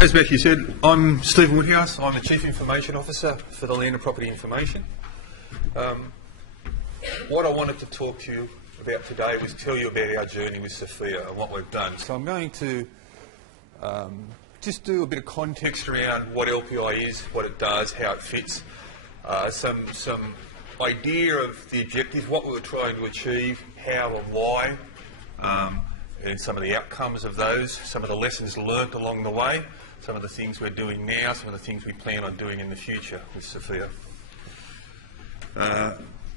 As Becky said, I'm Stephen Woodhouse. I'm the Chief Information Officer for the Land and Property Information. What I wanted to talk to you about today was tell you about our journey with SFIA and what we've done. So I'm going to just do a bit of context around what LPI is, what it does, how it fits, some idea of the objectives, what we were trying to achieve, how and why, and some of the outcomes of those, some of the lessons learnt along the way, some of the things we're doing now, some of the things we plan on doing in the future with SFIA.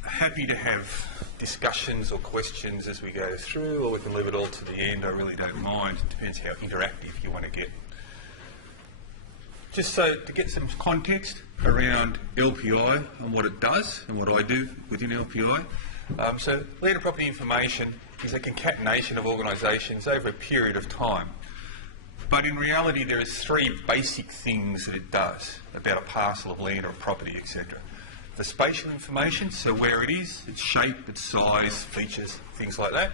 Happy to have discussions or questions as we go through, or we can leave it all to the end. I really don't mind. It depends how interactive you want to get. Just so to get some context around LPI and what it does and what I do within LPI. So Land and Property Information is a concatenation of organisations over a period of time. But in reality, there are three basic things that it does about a parcel of land or a property, etc. The spatial information, so where it is, its shape, its size, features, things like that.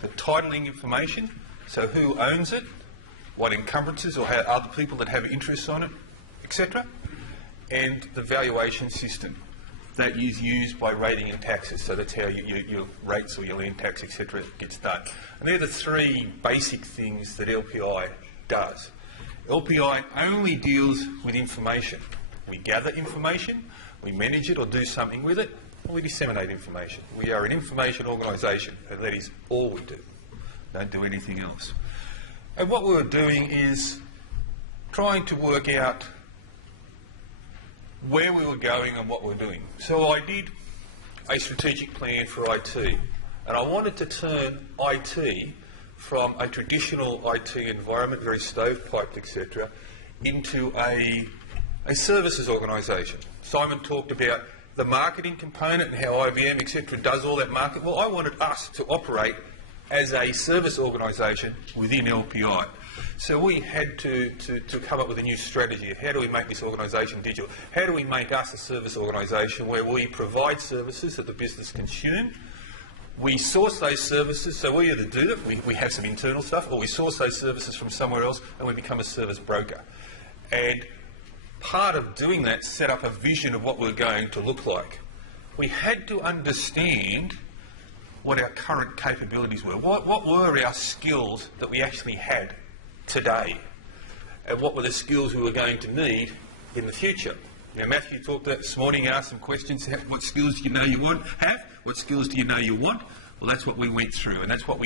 The titling information, so who owns it, what encumbrances or how other people that have interests on it, etc. And the valuation system that is used by rating and taxes, so that's how your rates or your land tax, etc. gets done. And they're the three basic things that LPI does. LPI only deals with information. We gather information, we manage it or do something with it, and we disseminate information. We are an information organisation, and that is all we do. Don't do anything else. And what we were doing is trying to work out where we were going and what we were doing. So I did a strategic plan for IT, and I wanted to turn IT from a traditional IT environment, very stovepiped, etc., into a services organisation. Simon talked about the marketing component and how IBM, etc., does all that market. Well, I wanted us to operate as a service organisation within LPI. So we had to come up with a new strategy. How do we make this organisation digital? How do we make us a service organisation where we provide services that the business consume? We source those services, so we either do it, we have some internal stuff, or we source those services from somewhere else and we become a service broker. And part of doing that set up a vision of what we're going to look like. We had to understand what our current capabilities were. What were our skills that we actually had today? And what were the skills we were going to need in the future? Now, Matthew talked about this morning, asked some questions. What skills do you know you have? What skills do you know you want? Well, that's what we went through, and that's what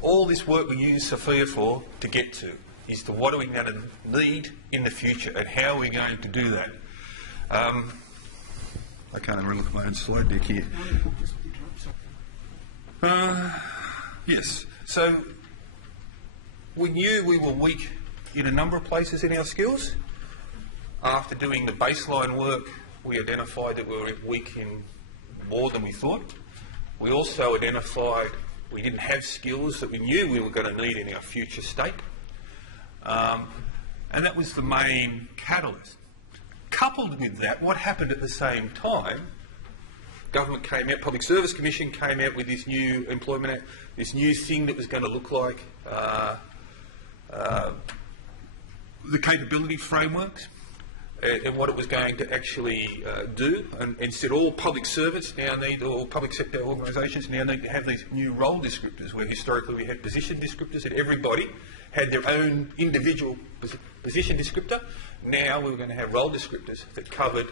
all this work we use SFIA for to get to, is to what are we going to need in the future, and how are we going to do that? I can't even look at my own slide deck here. Yes, so we knew we were weak in a number of places in our skills. After doing the baseline work, we identified that we were weak in more than we thought. We also identified we didn't have skills that we knew we were going to need in our future state. And that was the main catalyst. Coupled with that, what happened at the same time, government came out, Public Service Commission came out with this new Employment Act, this new thing that was going to look like the capability frameworks and what it was going to actually do, and said all public servants now need, or public sector organisations now need to have these new role descriptors, where historically we had position descriptors and everybody had their own individual position descriptor. Now we were going to have role descriptors that covered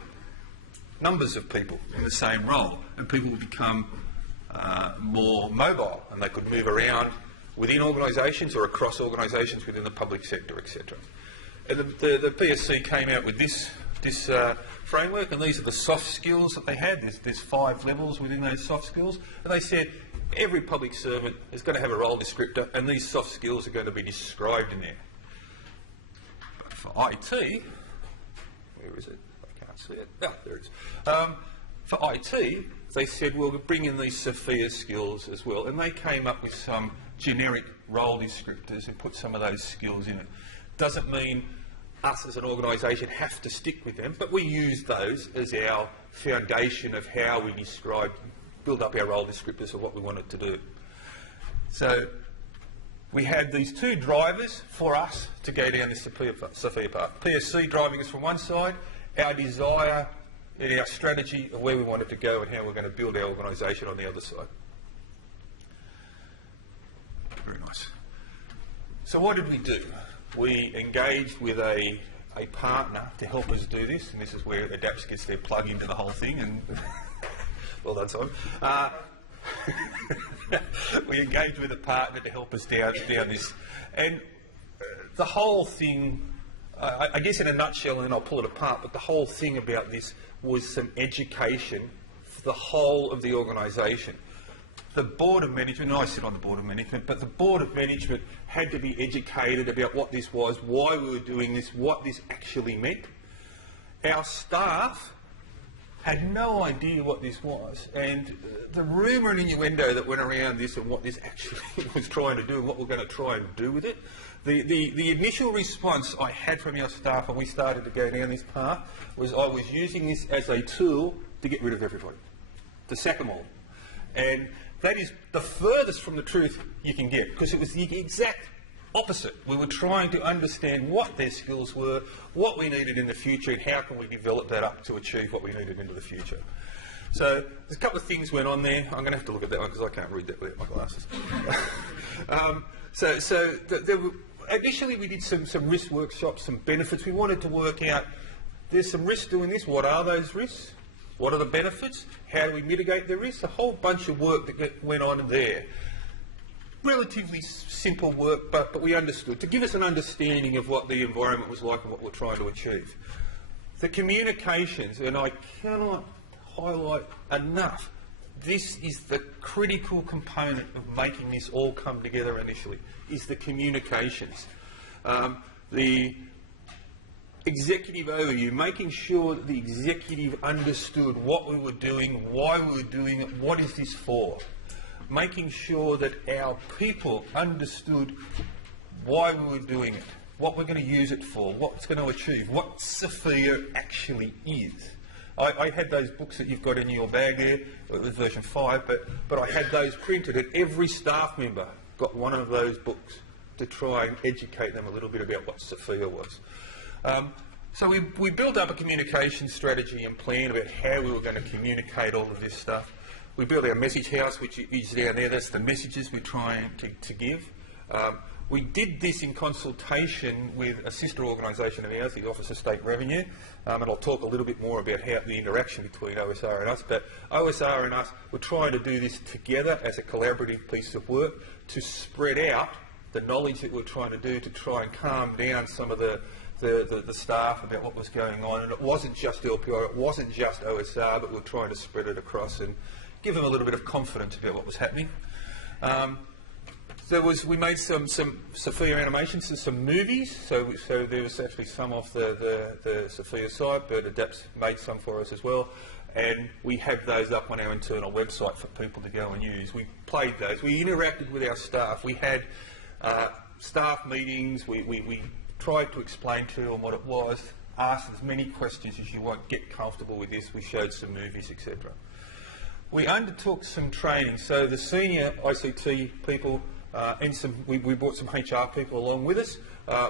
numbers of people in the same role, and people would become more mobile and they could move around within organisations or across organisations within the public sector, etc. And the PSC came out with this framework, and these are the soft skills that they had. There's 5 levels within those soft skills, and they said every public servant is going to have a role descriptor, and these soft skills are going to be described in there. But for IT, where is it? I can't see it. Oh, there it is. For IT, they said, well, we'll bring in these SFIA skills as well, and they came up with some generic role descriptors and put some of those skills in it. Doesn't mean us as an organisation have to stick with them, but we use those as our foundation of how we build up our role descriptors of what we want it to do. So we had these two drivers for us to go down this SFIA path. PSC driving us from one side, our desire and our strategy of where we wanted to go and how we're going to build our organisation on the other side. Very nice. So what did we do? We engaged with a partner to help us do this, and this is where ADAPS gets their plug into the whole thing, and well done, Simon. We engaged with a partner to help us down this, and the whole thing, I guess in a nutshell, and then I'll pull it apart, but the whole thing about this was some education for the whole of the organisation. The Board of Management, and I sit on the Board of Management, but the Board of Management had to be educated about what this was, why we were doing this, what this actually meant. Our staff had no idea what this was, and the rumour and innuendo that went around this and what this actually was trying to do and what we're going to try and do with it, the initial response I had from our staff when we started to go down this path was I was using this as a tool to get rid of everybody, to sack them all. And that is the furthest from the truth you can get, because it was the exact opposite. We were trying to understand what their skills were, what we needed in the future, and how can we develop that up to achieve what we needed into the future. So there's a couple of things went on there. I'm going to have to look at that one because I can't read that without my glasses. Initially we did some risk workshops, some benefits. We wanted to work out, there's some risks doing this. What are those risks? What are the benefits? How do we mitigate the risks? A whole bunch of work that went on there. Relatively simple work, but we understood, to give us an understanding of what the environment was like and what we're trying to achieve. The communications, and I cannot highlight enough, this is the critical component of making this all come together initially, is the communications. The executive overview, making sure that the executive understood what we were doing, why we were doing it, what is this for. Making sure that our people understood why we were doing it, what we're going to use it for, what it's going to achieve, what SFIA actually is. I had those books that you've got in your bag there, it was version 5, but I had those printed, and every staff member got one of those books to try and educate them a little bit about what SFIA was. So we built up a communication strategy and plan about how we were going to communicate all of this stuff. We built our message house, which is down there. That's the messages we're trying to give. We did this in consultation with a sister organisation of ours, the Office of State Revenue, and I'll talk a little bit more about how the interaction between OSR and us, but OSR and us were trying to do this together as a collaborative piece of work to spread out the knowledge that we're trying to do to try and calm down some of the staff about what was going on. And it wasn't just LPI, it wasn't just OSR, but we're trying to spread it across and give them a little bit of confidence about what was happening. We made some SFIA animations and some movies, so there was actually some off the SFIA side, but ADAPS made some for us as well, and we have those up on our internal website for people to go and use. We played those, we interacted with our staff, we had staff meetings, we tried to explain to them what it was, asked as many questions as you want, get comfortable with this, we showed some movies, etc. We undertook some training, so the senior ICT people and we brought some HR people along with us.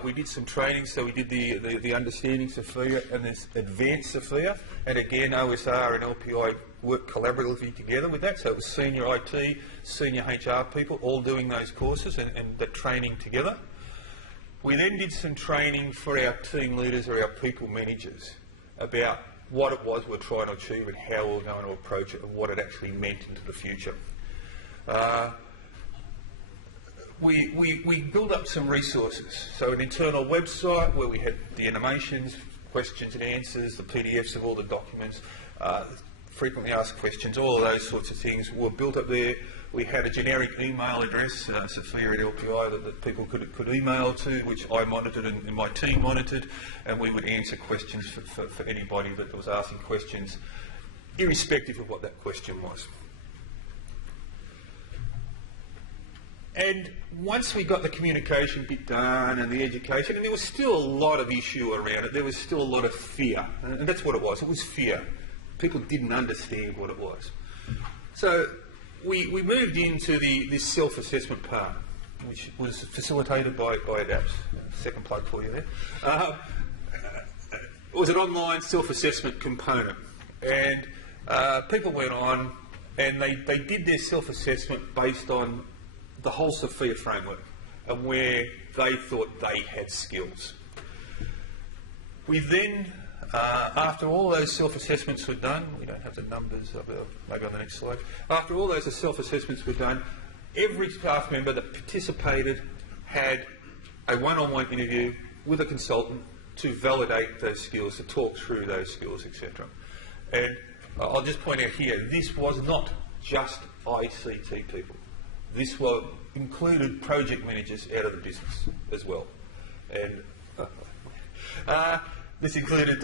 We did some training, so we did the understanding SFIA and this advanced SFIA, and again OSR and LPI worked collaboratively together with that, so it was senior IT, senior HR people all doing those courses and the training together. We then did some training for our team leaders or our people managers about what it was we're trying to achieve and how we're going to approach it and what it actually meant into the future. We built up some resources, so an internal website where we had the animations, questions and answers, the PDFs of all the documents, frequently asked questions, all of those sorts of things were built up there. We had a generic email address, SFIA at LPI, that people could email to, which I monitored and my team monitored, and we would answer questions for anybody that was asking questions, irrespective of what that question was. And once we got the communication bit done and the education, and there was still a lot of issue around it, there was still a lot of fear, and that's what it was fear. People didn't understand what it was. So we moved into this self-assessment part. which was facilitated by ADAPS. Second plug for you there. It was an online self-assessment component, and people went on and they did their self-assessment based on the whole SFIA framework and where they thought they had skills. We then, after all those self-assessments were done, we don't have the numbers, maybe on the next slide. After all those self-assessments were done, every staff member that participated had a one-on-one interview with a consultant to validate those skills, to talk through those skills, etc. And I'll just point out here, this was not just ICT people. This included project managers out of the business as well. And this included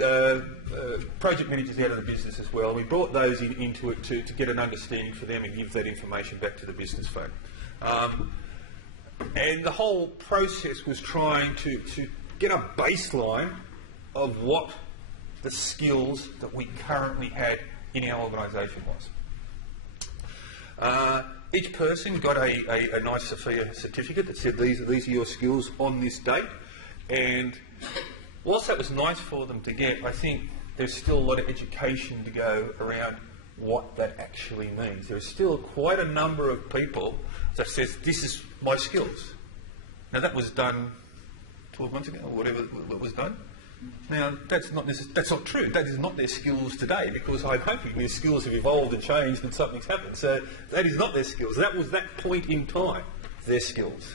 project managers out of the business as well. We brought those into it to get an understanding for them and give that information back to the business folk. And the whole process was trying to get a baseline of what the skills that we currently had in our organisation was. Each person got a nice SFIA certificate that said these are your skills on this date, and whilst that was nice for them to get, I think there's still a lot of education to go around what that actually means. There's still quite a number of people that says, this is my skills. Now that was done 12 months ago, or whatever it was done. Now that's not true. That is not their skills today, because I'm hoping their skills have evolved and changed and something's happened. So that is not their skills. That was that point in time, their skills.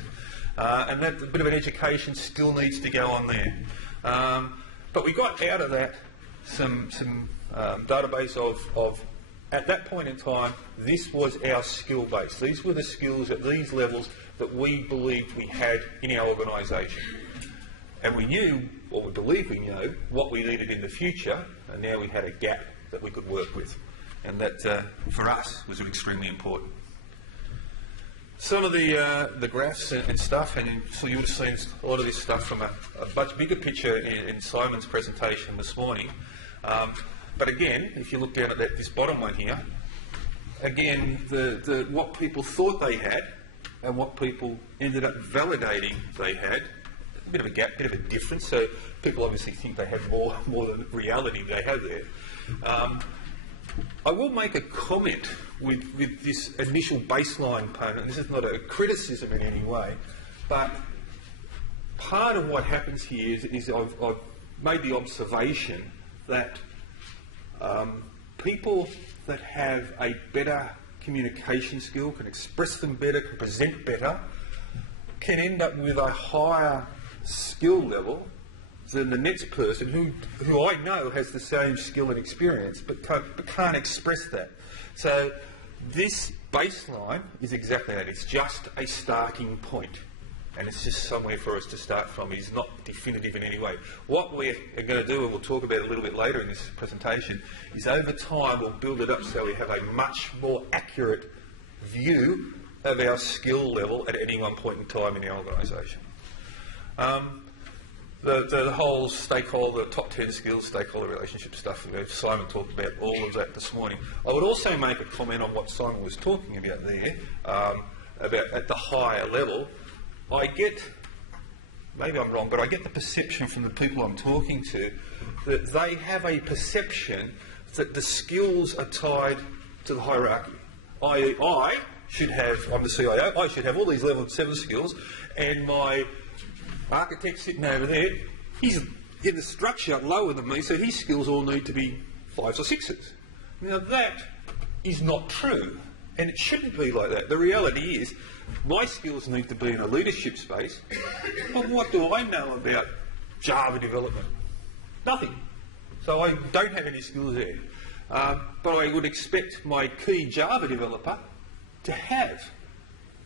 And that a bit of an education still needs to go on there. But we got out of that some database of at that point in time, this was our skill base. These were the skills at these levels that we believed we had in our organisation. And we knew, or we believed we knew, what we needed in the future, and now we had a gap that we could work with. And that, for us, was extremely important. Some of the graphs and stuff, and so you would have seen a lot of this stuff from a much bigger picture in Simon's presentation this morning. But again, if you look down at this bottom one here, again, what people thought they had and what people ended up validating they had, a bit of a gap, a bit of a difference. So people obviously think they have more than reality they have there. I will make a comment with this initial baseline component. This is not a criticism in any way, but part of what happens here is I've made the observation that people that have a better communication skill, can express them better, can present better, can end up with a higher skill level than the next person who I know has the same skill and experience but can't express that. So this baseline is exactly that. It's just a starting point, and it's just somewhere for us to start from. It's not definitive in any way. What we're going to do, and we'll talk about it a little bit later in this presentation, is over time we'll build it up so we have a much more accurate view of our skill level at any one point in time in our organisation. The whole stakeholder, top 10 skills, stakeholder relationship stuff, Simon talked about all of that this morning. I would also make a comment on what Simon was talking about there, about at the higher level. I get, maybe I'm wrong, but I get the perception from the people I'm talking to that they have a perception that the skills are tied to the hierarchy. I should have, I'm the CIO, I should have all these level 7 skills, and my architect sitting over there, he's in the structure lower than me, so his skills all need to be 5s or 6s. Now that is not true, and it shouldn't be like that. The reality is, my skills need to be in a leadership space, but what do I know about Java development? Nothing. So I don't have any skills there. But I would expect my key Java developer to have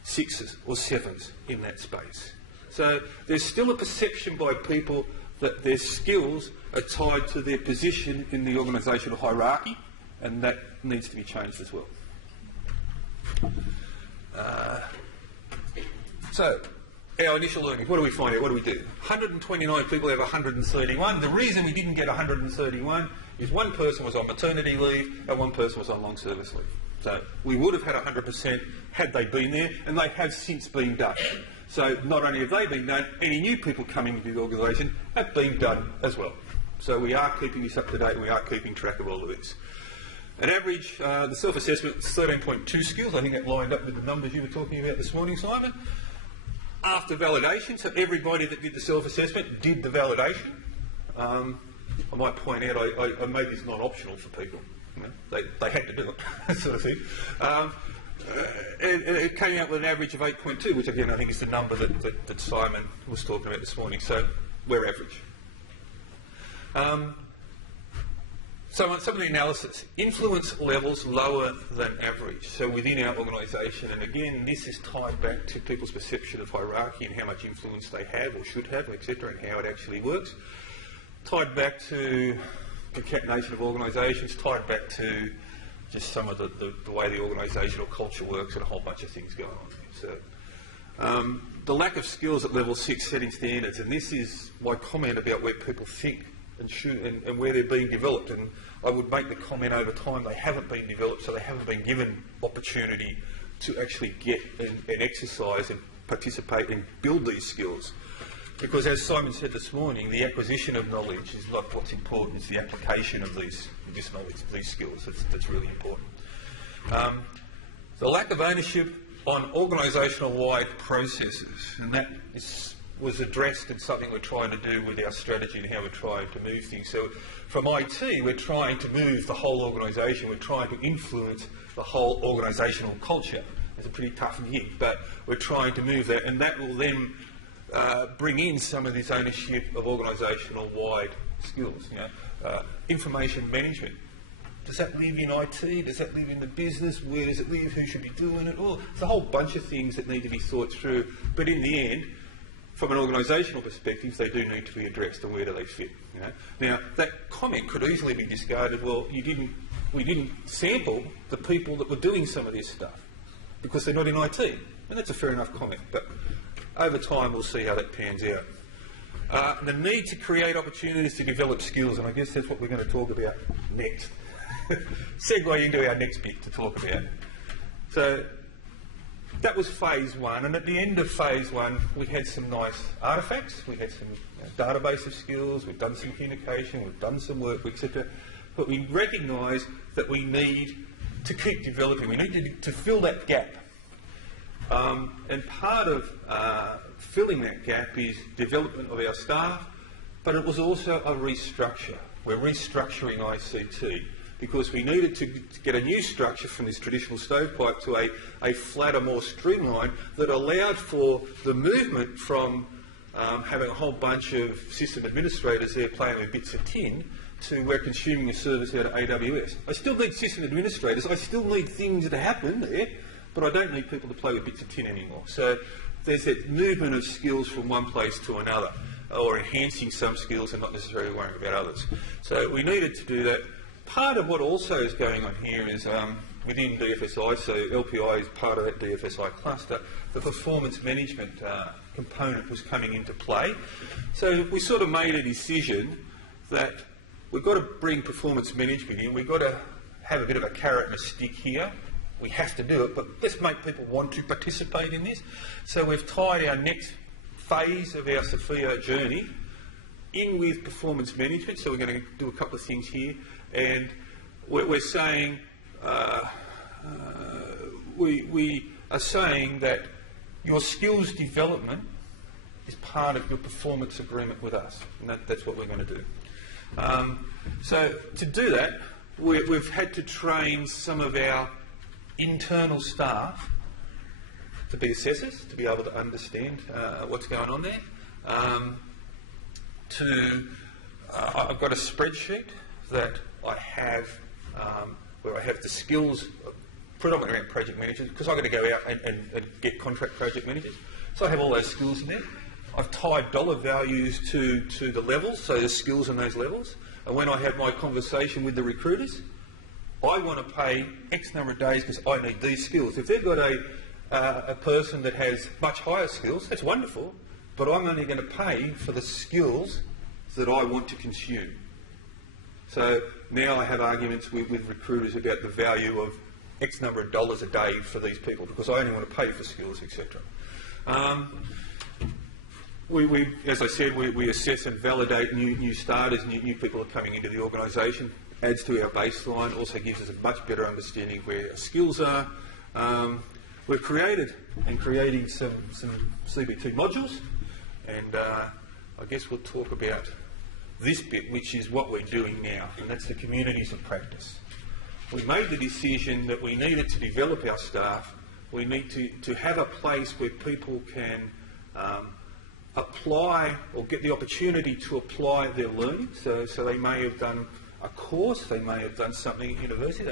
6s or 7s in that space. So there's still a perception by people that their skills are tied to their position in the organisational hierarchy, and that needs to be changed as well. So, our initial learning, what do we find out? What do we do? 129 people have 131. The reason we didn't get 131 is one person was on maternity leave and one person was on long service leave. So we would have had 100% had they been there, and they have since been done. So not only have they been done, any new people coming into the organisation have been done as well. So we are keeping this up to date and we are keeping track of all of this. An average, the self-assessment is 13.2 skills. I think that lined up with the numbers you were talking about this morning, Simon. After validation, so everybody that did the self-assessment did the validation. I might point out I made this not optional for people. You know, they had to do it, sort of thing. And it came out with an average of 8.2, which again I think is the number that Simon was talking about this morning. So we're average. So on some of the analysis, influence levels lower than average, so within our organisation, and again this is tied back to people's perception of hierarchy and how much influence they have or should have, etc., and how it actually works. Tied back to concatenation of organisations, tied back to just some of the way the organisational culture works and a whole bunch of things going on there. So, the lack of skills at level 6 setting standards, and this is my comment about where people think and should and where they're being developed, and I would make the comment over time they haven't been developed, so they haven't been given opportunity to actually get and exercise and participate and build these skills. Because as Simon said this morning, the acquisition of knowledge is not what's important, it's the application of this knowledge, these skills, that's really important. The lack of ownership on organisational-wide processes, and that was addressed in something we're trying to do with our strategy and how we're trying to move things. So from IT, we're trying to move the whole organisation, we're trying to influence the whole organisational culture. It's a pretty tough gig, but we're trying to move that, and that will then bring in some of this ownership of organisational-wide skills. You know, information management. Does that live in IT? Does that live in the business? Where does it live? Who should be doing it? Oh, it's a whole bunch of things that need to be thought through. But in the end, from an organisational perspective, they do need to be addressed, and where do they fit? You know? Now, that comment could easily be discarded. Well, we didn't sample the people that were doing some of this stuff because they're not in IT, and that's a fair enough comment. But over time, we'll see how that pans out. The need to create opportunities to develop skills, and I guess that's what we're going to talk about next. Segue into our next bit to talk about. So that was phase one, and at the end of phase one, we had some nice artefacts. We had some database of skills. We've done some communication. We've done some work, etc. But we recognise that we need to keep developing. We need to fill that gap. And part of filling that gap is development of our staff, but it was also a restructure. We're restructuring ICT because we needed to get a new structure from this traditional stovepipe to a flatter, more streamlined, that allowed for the movement from having a whole bunch of system administrators there playing with bits of tin to we're consuming a service out of AWS. I still need system administrators, I still need things to happen there, but I don't need people to play with bits of tin anymore. So there's that movement of skills from one place to another, or enhancing some skills and not necessarily worrying about others. So we needed to do that. Part of what also is going on here is within DFSI, so LPI is part of that DFSI cluster, the performance management component was coming into play. So we sort of made a decision that we've got to bring performance management in, we've got to have a bit of a carrot and a stick here. We have to do it, but let's make people want to participate in this. So we've tied our next phase of our SFIA journey in with performance management. So we're going to do a couple of things here, and we're saying we are saying that your skills development is part of your performance agreement with us, and that's what we're going to do. So to do that, we've had to train some of our internal staff to be assessors, to be able to understand what's going on there. I've got a spreadsheet that I have where I have the skills predominantly around project managers, because I've got to go out and get contract project managers. So I have all those skills in there. I've tied dollar values to the levels, so the skills in those levels. And when I have my conversation with the recruiters, I want to pay X number of days because I need these skills. If they've got a person that has much higher skills, that's wonderful, but I'm only going to pay for the skills that I want to consume. So now I have arguments with recruiters about the value of X number of dollars a day for these people because I only want to pay for skills, etc. As I said, we assess and validate new starters, new people are coming into the organisation, adds to our baseline, also gives us a much better understanding of where our skills are. We've created and creating some CBT modules, and I guess we'll talk about this bit, which is what we're doing now, and that's the communities of practice. We made the decision that we needed to develop our staff. We need to have a place where people can apply or get the opportunity to apply their learning. So they may have done a course, they may have done something at university,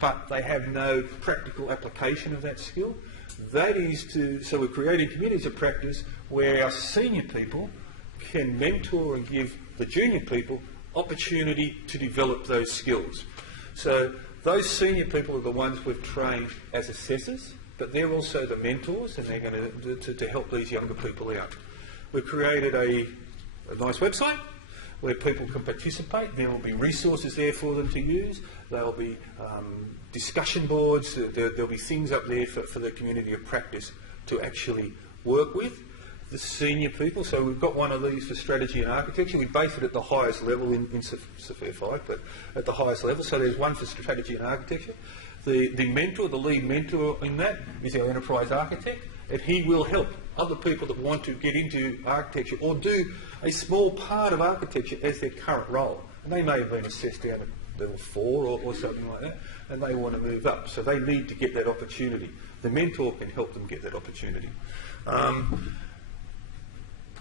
but they have no practical application of that skill. So we're creating communities of practice where our senior people can mentor and give the junior people opportunity to develop those skills. So those senior people are the ones we've trained as assessors, but they're also the mentors, and they're going to help these younger people out. We've created a nice website where people can participate. There will be resources there for them to use. There will be discussion boards. There'll be things up there for the community of practice to actually work with. The senior people, so we've got one of these for strategy and architecture. We base it at the highest level in SFIA6, but at the highest level. So there's one for strategy and architecture. The mentor, the lead mentor in that is our enterprise architect, and he will help other people that want to get into architecture or do a small part of architecture as their current role. And they may have been assessed down at level 4 or something like that, and they want to move up. So they need to get that opportunity. The mentor can help them get that opportunity.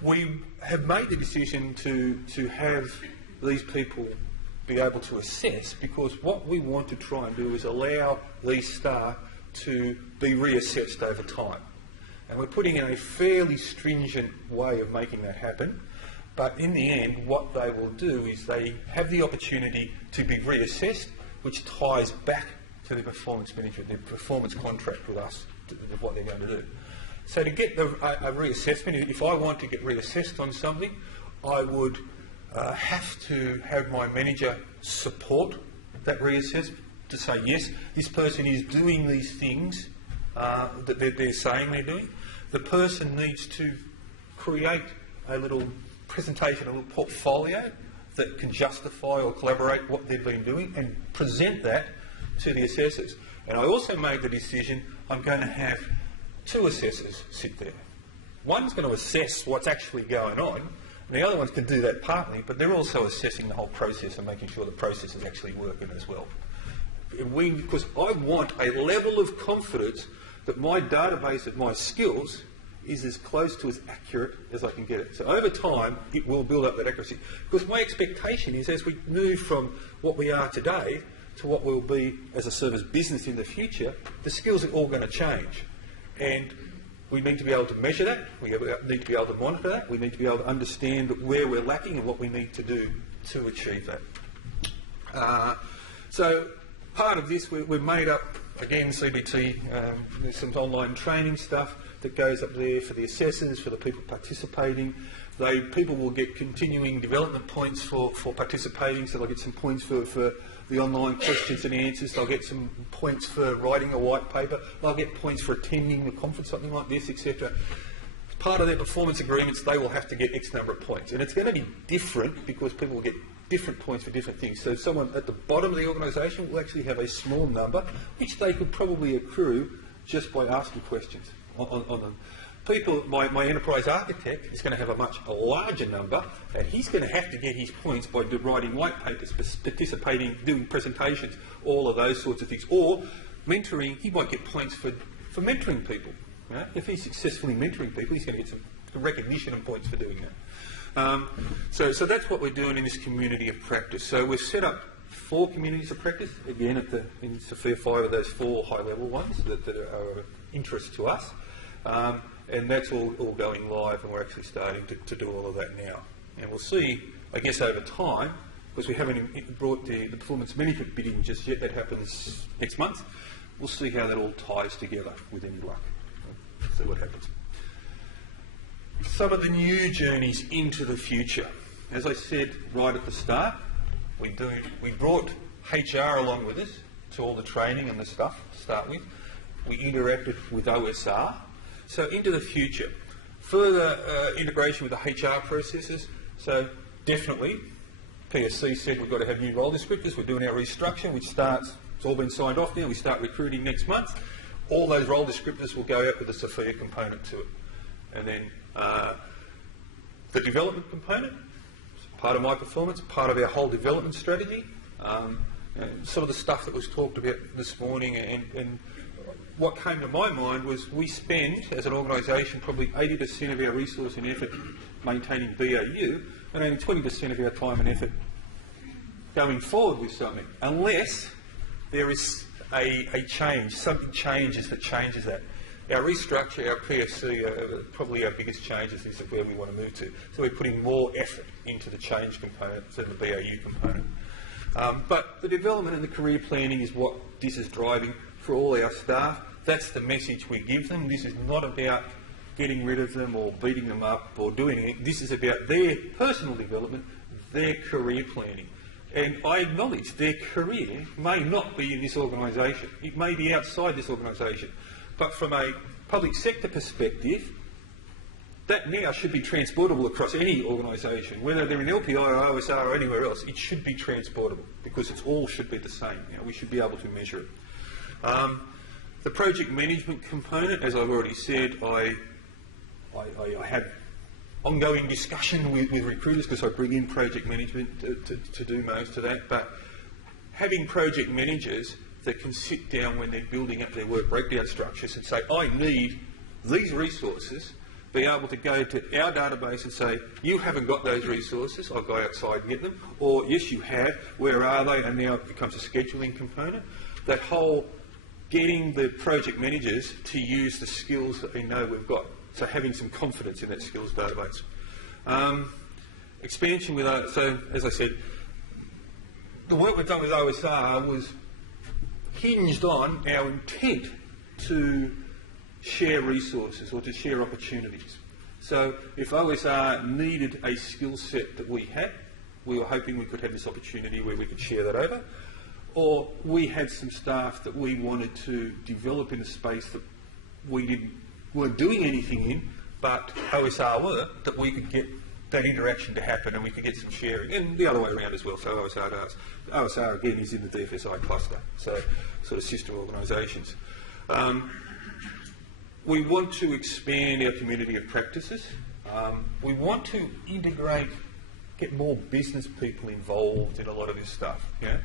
We have made the decision to have these people be able to assess, because what we want to try and do is allow these staff to be reassessed over time. And we're putting in a fairly stringent way of making that happen, but in the end what they will do is they have the opportunity to be reassessed, which ties back to the performance management, their performance contract with us, to what they're going to do. So to get a reassessment, if I want to get reassessed on something, I would have to have my manager support that reassessment to say, yes, this person is doing these things that they're saying they're doing. The person needs to create a little presentation, a little portfolio that can justify or collaborate what they've been doing and present that to the assessors. And I also made the decision I'm going to have 2 assessors sit there. One's going to assess what's actually going on, and the other ones can do that partly, but they're also assessing the whole process and making sure the process is actually working as well. Because I want a level of confidence that my database of my skills is as close to as accurate as I can get it. So over time, it will build up that accuracy. Because my expectation is, as we move from what we are today to what we'll be as a service business in the future, the skills are all going to change. And we need to be able to measure that, we need to be able to monitor that, we need to be able to understand where we're lacking and what we need to do to achieve that. So part of this, we've made up, again, CBT, there's some online training stuff that goes up there for the assessors, for the people participating. People will get continuing development points for participating, so they'll get some points for the online questions and answers, they'll get some points for writing a white paper, they'll get points for attending a conference, something like this, etc. As part of their performance agreements, they will have to get X number of points. And it's going to be different because people will get different points for different things. So someone at the bottom of the organisation will actually have a small number, which they could probably accrue just by asking questions on them. People, my enterprise architect is going to have a larger number, and he's going to have to get his points by writing white papers, participating, doing presentations, all of those sorts of things. Or mentoring, he might get points for mentoring people. You know? If he's successfully mentoring people, he's going to get some recognition and points for doing that. So that's what we're doing in this community of practice. So we've set up 4 communities of practice, again in SFIA6 of those 4 high-level ones that are of interest to us. And that's all going live, and we're actually starting to do all of that now. And we'll see, I guess, over time, because we haven't brought the performance management bit in just yet, that happens next month. We'll see how that all ties together with any luck. We'll see what happens. Some of the new journeys into the future. As I said right at the start, we brought HR along with us to all the training and the stuff to start with. We interacted with OSR. So into the future, further integration with the HR processes. So definitely, PSC said we've got to have new role descriptors. We're doing our restructure, which starts, it's all been signed off now. We start recruiting next month. All those role descriptors will go out with a SFIA component to it. And then the development component, part of my performance, part of our whole development strategy. Some of the stuff that was talked about this morning, and what came to my mind was we spend, as an organisation, probably 80% of our resource and effort maintaining BAU, and only 20% of our time and effort going forward with something, unless there is a change, something changes that changes that. Our restructure, our PSC, are probably our biggest changes is where we want to move to. So we're putting more effort into the change component than the BAU component. But the development and the career planning is what this is driving for all our staff. That's the message we give them. This is not about getting rid of them or beating them up or doing anything. This is about their personal development, their career planning. And I acknowledge their career may not be in this organisation. It may be outside this organisation. But from a public sector perspective, that now should be transportable across any organisation, whether they're in LPI or OSR or anywhere else. It should be transportable because it all should be the same. You know, we should be able to measure it. The project management component, as I've already said, I have ongoing discussion with recruiters because I bring in project management to do most of that. But having project managers that can sit down when they're building up their work breakdown structures and say, I need these resources, be able to go to our database and say, you haven't got those resources, I'll go outside and get them, or yes you have, where are they, and now it becomes a scheduling component. That whole getting the project managers to use the skills that they know we've got, so having some confidence in that skills database. Expansion with, so as I said, the work we've done with OSR was hinged on our intent to share resources or to share opportunities. So if OSR needed a skill set that we had, we were hoping we could have this opportunity where we could share that over, or we had some staff that we wanted to develop in a space that we weren't doing anything in, but OSR were, that we could get that interaction to happen and we could get some sharing, and the other way around as well, so OSR does. OSR again is in the DFSI cluster, so sort of sister organisations. We want to expand our community of practices. We want to integrate, get more business people involved in a lot of this stuff. You know,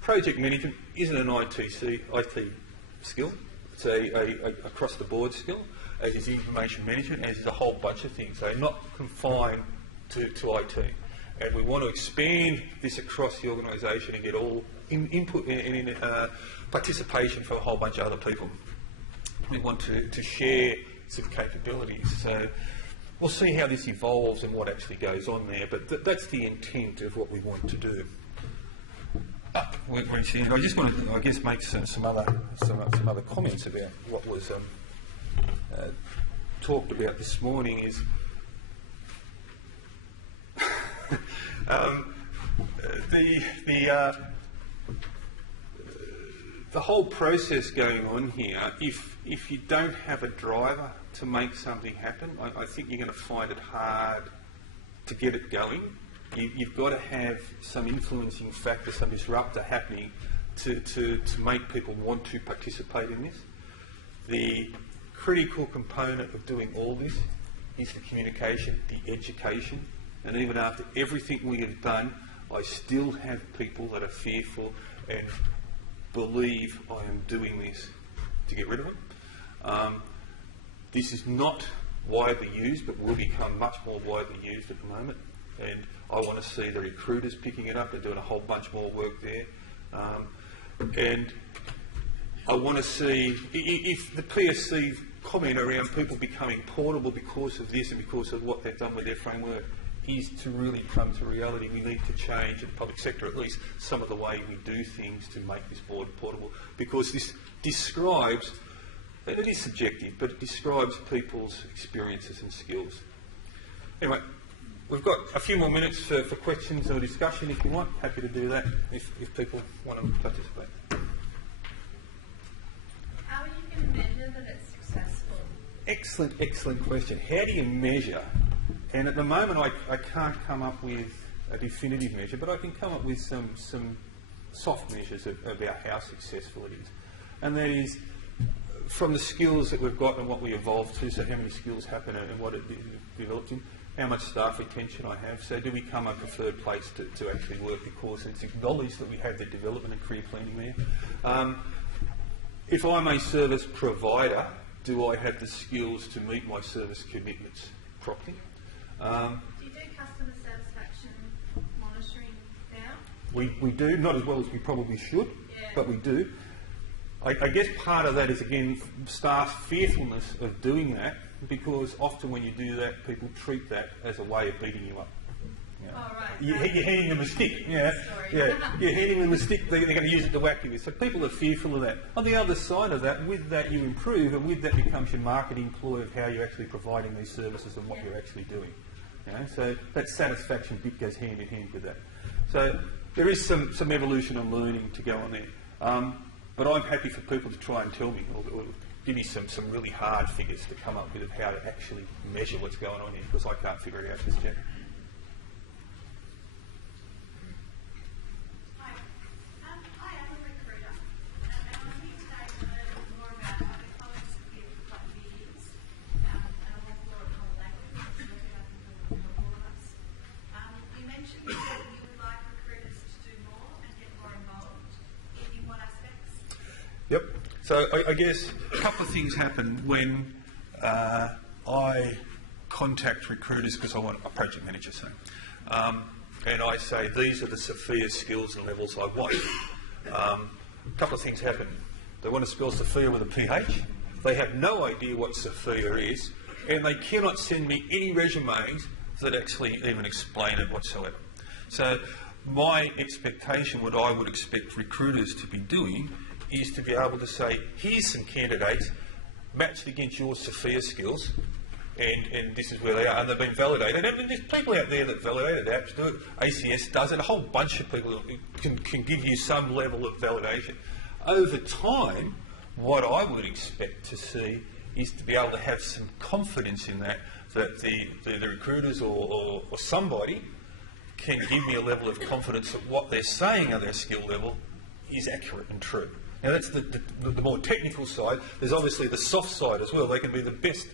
project management isn't an IT skill. It's a across-the-board skill, as is information management, as is a whole bunch of things. They're not confined to IT. And we want to expand this across the organisation and get all input and participation from a whole bunch of other people. We want to share some capabilities. So we'll see how this evolves and what actually goes on there, but that's the intent of what we want to do. I just want to, I guess, make some other comments about what was talked about this morning. Is the whole process going on here. If you don't have a driver to make something happen, I think you're going to find it hard to get it going. You've got to have some influencing factor, some disruptor happening to make people want to participate in this. The critical component of doing all this is the communication, the education, and even after everything we have done, I still have people that are fearful and believe I am doing this to get rid of it. This is not widely used, but will become much more widely used at the moment. And I want to see the recruiters picking it up and doing a whole bunch more work there. And I want to see, if the PSC comment around people becoming portable because of this and because of what they've done with their framework is to really come to reality, we need to change in the public sector at least some of the way we do things to make this board portable, because this describes, and it is subjective, but it describes people's experiences and skills. Anyway, we've got a few more minutes for questions or discussion if you want. Happy to do that if people want to participate. How are you going to measure that it's successful? excellent question. How do you measure? And at the moment I can't come up with a definitive measure, but I can come up with some soft measures about how successful it is. And that is from the skills that we've got and what we evolved to, so how many skills happen and what it develops in, how much staff retention I have, so do we come a preferred place to actually work because it's acknowledged that we have the development and career planning there. If I'm a service provider, do I have the skills to meet my service commitments properly? Do you do customer satisfaction monitoring now? We do, not as well as we probably should, but we do. I guess part of that is, again, staff's fearfulness of doing that, because often when you do that, people treat that as a way of beating you up. Yeah. Oh, right. You're handing them a stick. Yeah, yeah. You're handing them a stick. They're going to use it to whack you with. So people are fearful of that. On the other side of that, with that you improve, and with that becomes your marketing ploy of how you're actually providing these services and what you're actually doing. You know? So that satisfaction bit goes hand in hand with that. So there is some evolution and learning to go on there. But I'm happy for people to try and tell me, or give me some really hard figures to come up with of how to actually measure what's going on here, because I can't figure it out just yet. Hi, I am a recruiter, and I'm here today to learn more about how the colleagues have been for quite a few years, and I want more of a language that's working up for all of us. You mentioned that you would like recruiters to do more and get more involved. In what aspects? Yep. So I guess a couple of things happen when I contact recruiters, because I want a project manager, so, and I say these are the SFIA skills and levels I want. A couple of things happen. They want to spell SFIA with a PH. They have no idea what SFIA is, and they cannot send me any resumes that actually even explain it whatsoever. So my expectation, what I would expect recruiters to be doing, is to be able to say, here's some candidates matched against your SFIA skills, and this is where they are, and they've been validated. And there's people out there that validate it, apps do it, ACS does it, a whole bunch of people can give you some level of validation. Over time, what I would expect to see is to be able to have some confidence in that the recruiters or somebody can give me a level of confidence that what they're saying at their skill level is accurate and true. Now that's the more technical side. There's obviously the soft side as well. They can be the best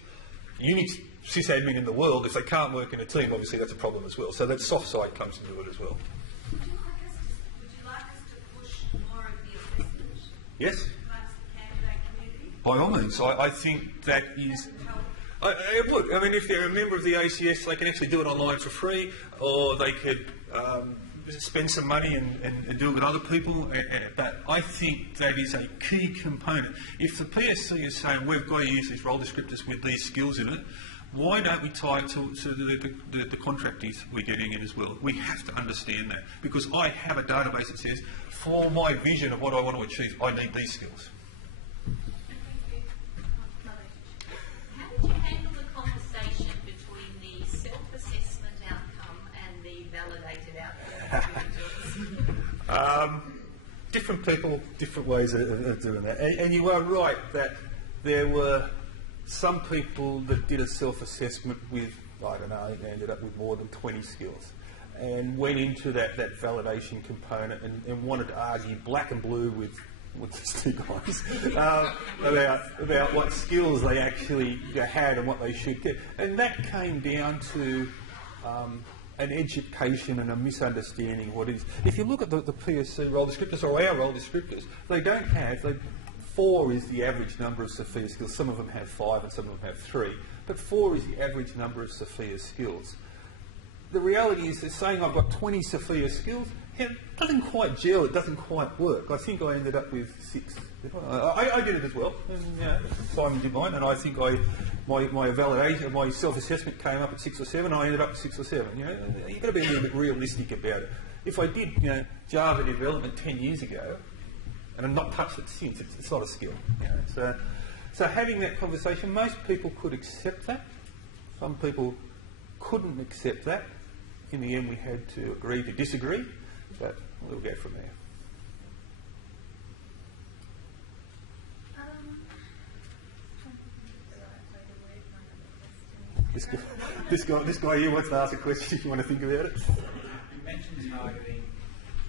Unix sysadmin in the world. If they can't work in a team, obviously that's a problem as well. So that soft side comes into it as well. Would you like us to push more of the assessment? Yes? Amongst the candidate community? By all means. I think that is... It would. I mean, if they're a member of the ACS, they can actually do it online for free, or they could spend some money and do it with other people. But I think that is a key component. If the PSC is saying we've got to use these role descriptors with these skills in it, why don't we tie it to the contractors we're getting in as well? We have to understand that, because I have a database that says, for my vision of what I want to achieve, I need these skills. How did you handle the conversation between the self-assessment outcome and the validated outcome? Different people, different ways of doing that. And you are right that there were some people that did a self-assessment with, I don't know, I think they ended up with more than 20 skills, and went into that validation component and wanted to argue black and blue with these two guys about what skills they actually had and what they should get. And that came down to an education and a misunderstanding of what it is. If you look at the PSC role descriptors or our role descriptors, they don't have... 4 is the average number of SFIA skills. Some of them have 5 and some of them have 3. But 4 is the average number of SFIA skills. The reality is they're saying I've got 20 SFIA skills. It doesn't quite gel, it doesn't quite work. I think I ended up with 6. I did it as well. And, Simon did mine, and I think my validation, my self-assessment came up at 6 or 7. I ended up at 6 or 7. You've got to be a little bit realistic about it. If I did Java development 10 years ago, and I've not touched it since, it's not a skill. So having that conversation, most people could accept that. Some people couldn't accept that. In the end, we had to agree to disagree, but we'll go from there. This guy here wants to ask a question if you want to think about it. You mentioned targeting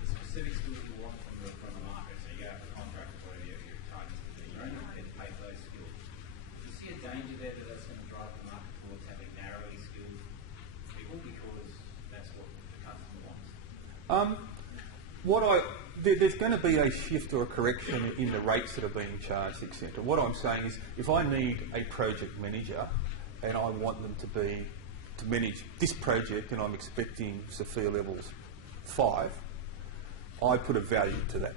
the specific skills you want from the market. So you go out to contract or whatever you're targeting. You're only prepared to pay for those skills. Do you see a danger there that that's going to drive the market towards having narrowly skilled people because that's what the customer wants? There's going to be a shift or a correction in the rates that are being charged, etc. What I'm saying is, if I need a project manager and I want them to manage this project and I'm expecting SFIA levels 5, I put a value to that.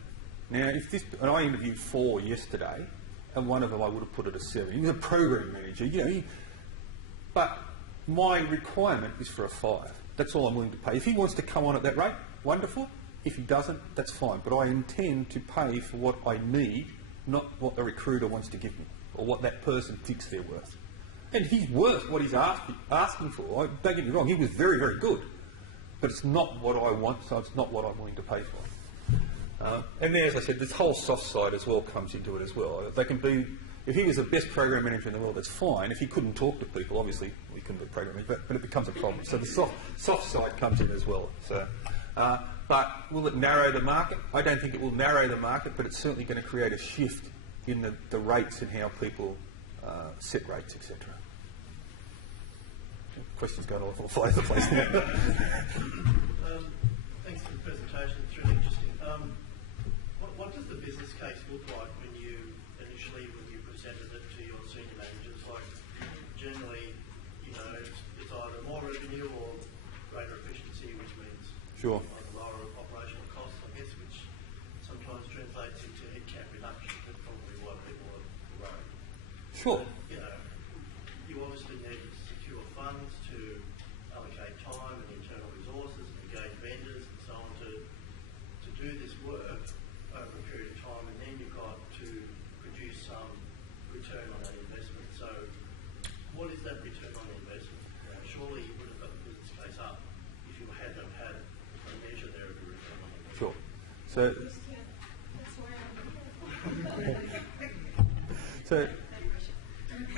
Now, and I interviewed 4 yesterday, and one of them I would have put at a 7. He was a program manager, but my requirement is for a 5. That's all I'm willing to pay. If he wants to come on at that rate, wonderful. If he doesn't, that's fine. But I intend to pay for what I need, not what the recruiter wants to give me, or what that person thinks they're worth. And he's worth what he's asking for. Don't get me wrong, he was very, very good. But it's not what I want, so it's not what I'm willing to pay for. And then, as I said, this whole soft side as well comes into it as well. They can be, if he was the best program manager in the world, that's fine. If he couldn't talk to people, obviously, we couldn't be a program manager, but it becomes a problem. So the soft side comes in as well. So. But will it narrow the market? I don't think it will narrow the market, but it's certainly going to create a shift in the rates and how people set rates, etc. Questions going all over the place now. Thanks for the presentation. It's really interesting. What does the business case look like when you presented it to your senior managers? Like, generally, it's either more revenue or greater efficiency, which means Sure. lower operational costs, I guess, which sometimes translates into headcount reduction. That's probably why people are worried. Sure. You obviously need to secure funds to allocate time and internal resources, engage vendors and so on to do this work over a period of time, and then you've got to produce some return on that investment. So what is that return on investment? Surely you would have got the business case up if you hadn't had a measure there of the return on investment. Sure. So,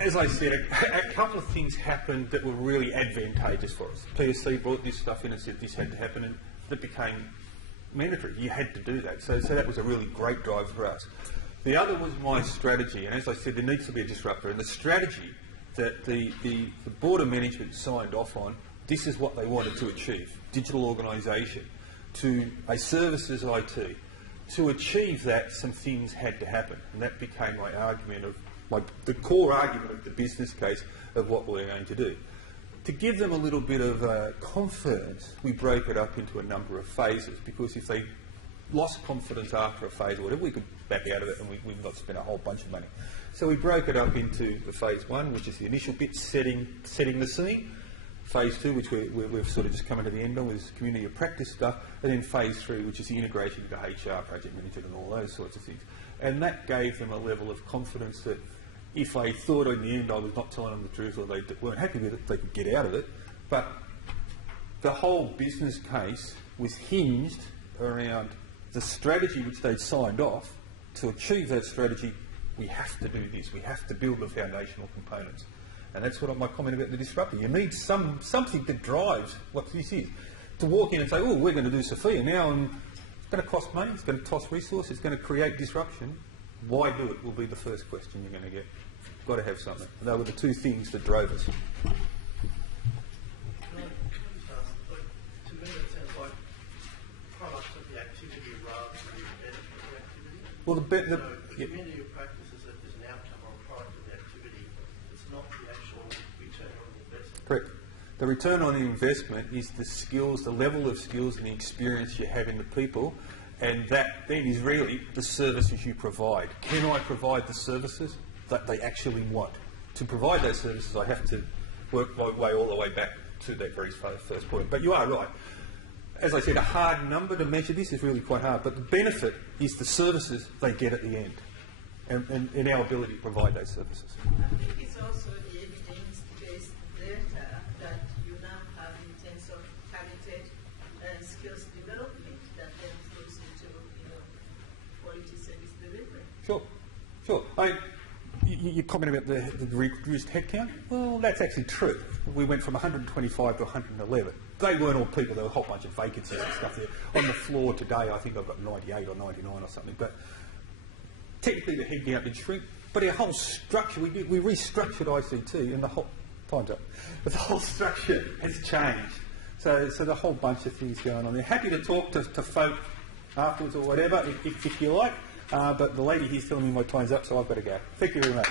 as I said, a couple of things happened that were really advantageous for us. PSC brought this stuff in and said this had to happen, and that became mandatory. You had to do that. So that was a really great drive for us. The other was my strategy, and as I said, there needs to be a disruptor. And the strategy that the board of management signed off on, this is what they wanted to achieve. Digital organisation, to a services IT. To achieve that, some things had to happen. And that became my argument of, the core argument of the business case of what we're going to do. To give them a little bit of confidence, we broke it up into a number of phases, because if they lost confidence after a phase or whatever, we could back out of it and we've not spent a whole bunch of money. So we broke it up into the phase 1, which is the initial bit, setting the scene. Phase 2, which we've sort of just coming to the end on, is community of practice stuff. And then phase 3, which is the integration into HR, project management and all those sorts of things. And that gave them a level of confidence that if they thought in the end I was not telling them the truth or they weren't happy with it, they could get out of it. But the whole business case was hinged around the strategy which they'd signed off. To achieve that strategy, we have to do this. We have to build the foundational components. And that's what my comment about the disruptor. You need something that drives what this is. To walk in and say, oh, we're going to do SFIA now, and it's going to cost money, it's going to cost resources, it's going to create disruption. Why do it will be the first question you're going to get. You've got to have something. And they were the two things that drove us. To me, that sounds like products of the activity rather than the benefit of the activity. Well, the community of practice is an outcome or a product of the activity. It's not the actual return on investment. Correct. The return on the investment is the skills, the level of skills and the experience you have in the people, and that then is really the services you provide. Can I provide the services that they actually want? To provide those services, I have to work my way all the way back to that very first point. But you are right. As I said, a hard number to measure this is really quite hard, but the benefit is the services they get at the end, and our ability to provide those services. I think it's also the evidence-based data that you now have in terms of targeted skills development that then flows into quality service delivery. Sure. You comment about the reduced headcount. Well, that's actually true. we went from 125 to 111. They weren't all people, there were a whole bunch of vacancies and stuff there. On the floor today, I think I've got 98 or 99 or something, but technically the headcount did shrink, but our whole structure, we restructured ICT and the whole, time's up, but the whole structure has changed. So the whole bunch of things going on there. Happy to talk to folk afterwards or whatever, if you like, but the lady here's telling me my time's up, so I've got to go. Thank you very much.